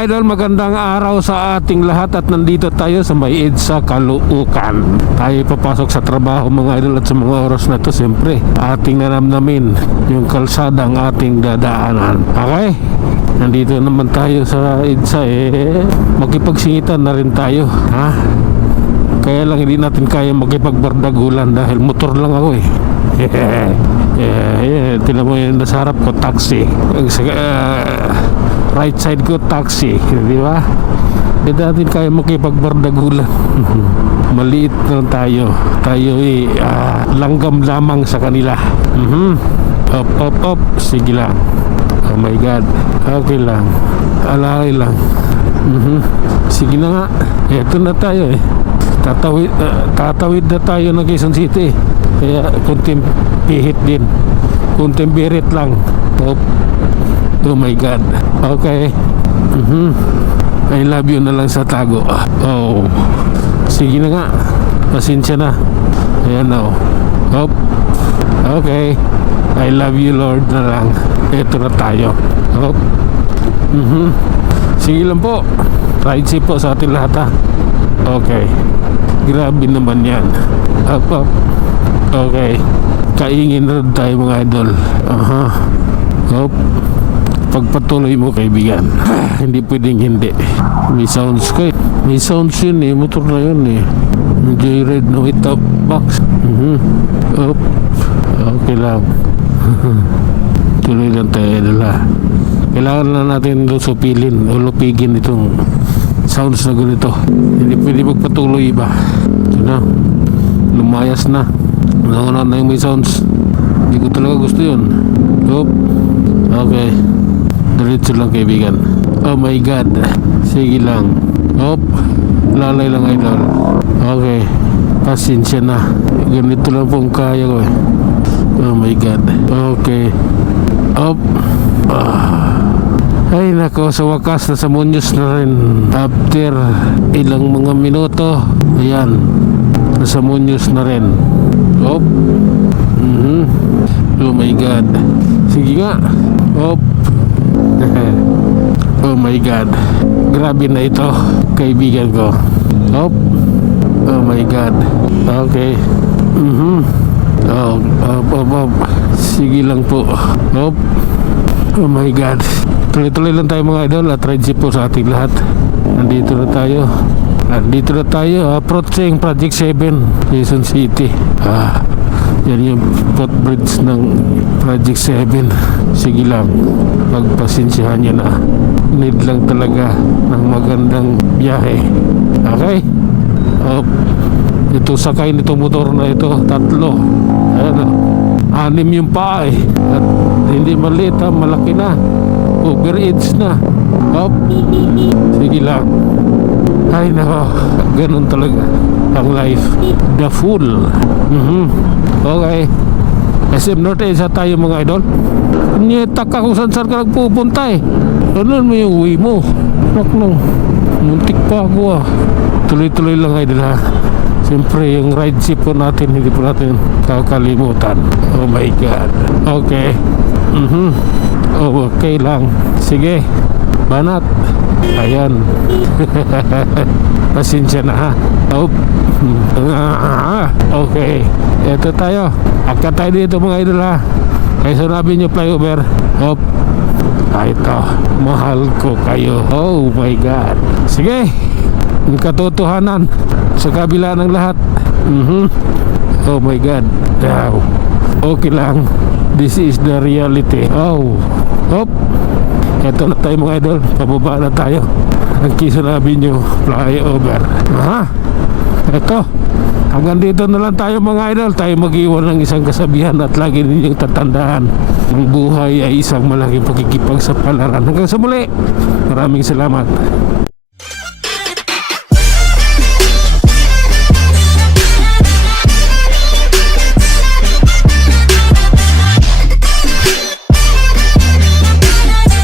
mga idol, magandang araw sa ating lahat at nandito tayo sa may EDSA Caloocan. Tayo papasok sa trabaho mga idol at sa mga oras na to siyempre ating naramdamin yung kalsadang ating dadaanan. Okay? Nandito naman tayo sa EDSA makipagsingitan na rin tayo. Ha? Kaya lang hindi natin kaya makipagbardagulan dahil motor lang ako Tinan mo yung nasa harap ko, taxi. Right side ko, taxi. Di ba? Hindi natin kaya makipagbardagulan. Maliit lang tayo. Tayo langgam lamang sa kanila. Up. Sige lang. Oh my God. Okay lang. Alay lang. Sige na nga. Eto na tayo tatawid na tayo ng Quezon City. Kaya kunting pihit din, kunting birit lang. Oh my God. Okay. I love you na lang sa tago. Oh, sige na nga, pasensya na. Ayan na. Okay, I love you Lord na lang. Ito na tayo. Sige lang po. Ride safe po sa ating lahat ha. Okay. Grabe naman yan. Up. Okay. Kaingin na rin tayo mga idol. Pagpatuloy mo kaibigan. Hindi pwedeng hindi. May sounds ko May sounds yun motor na yun Joyride na without box. Okay lang. Tuloy lang tayo dala. Kailangan na natin supilin o lupigin itong sounds na ganito. Hindi pwede magpatuloy ba? Ito na, lumayas na. Nauna na yung may sounds. Hindi ko talaga gusto yun. Okay, diretso lang kaibigan. Oh my God. Sige lang. Lalay lang idol. Okay, pasensya na. Ganito lang pong kaya ko Oh my God. Okay. Ay nako, sa wakas nasa Muñoz na rin. After ilang mga minuto, ayan, nasa Muñoz na rin. Oh my God. Sige nga. Oh my God. Grabe na ito kaibigan ko. Oh my God. Okay. Sige lang po. Oh my God. Tuloy-tuloy lang tayo mga idol at ride po sa ating lahat. Nandito na tayo approaching Project 7 Quezon City. Yan yung footbridge ng Project 7. Sige lang, pagpasensyahan nyo na. Need lang talaga ng magandang biyahe. Okay? Ito sakay nito motor na ito, 3. Ayan 6 yung paa at hindi maliit malaki na. Overage na. Sige lang. Ay nako, ganun talaga ang life. The fool. Okay. SM North EDSA tayo mga idol. Nyetak ka kung saan ka nagpupunta Ano mo yung uwi mo? Muntik pa ako Tuloy-tuloy lang idol ha. Siyempre yung ride ship po natin hindi po natin kakalimutan. Oh my God. Okay. Okay lang. Sige. Banat. Ayan. Pasensya na ha. Okay. Ito tayo. Akat tayo dito mga idol ha. Kaya sinabi nyo flyover. Ito. Mahal ko kayo. Oh my God. Sige. Ang katotohanan sa kabila ng lahat. Oh my God. Okay lang. This is the reality. Eto na tayo mga idol. Pababa na tayo. Ang Quezon Avenue flyover. Eto. Hanggang dito na lang tayo mga idol. Tayo mag-iwan ng isang kasabihan at lagi ninyong tatandaan. Ang buhay ay isang malaking pakikipagsapalaran. Hanggang sa muli. Maraming salamat.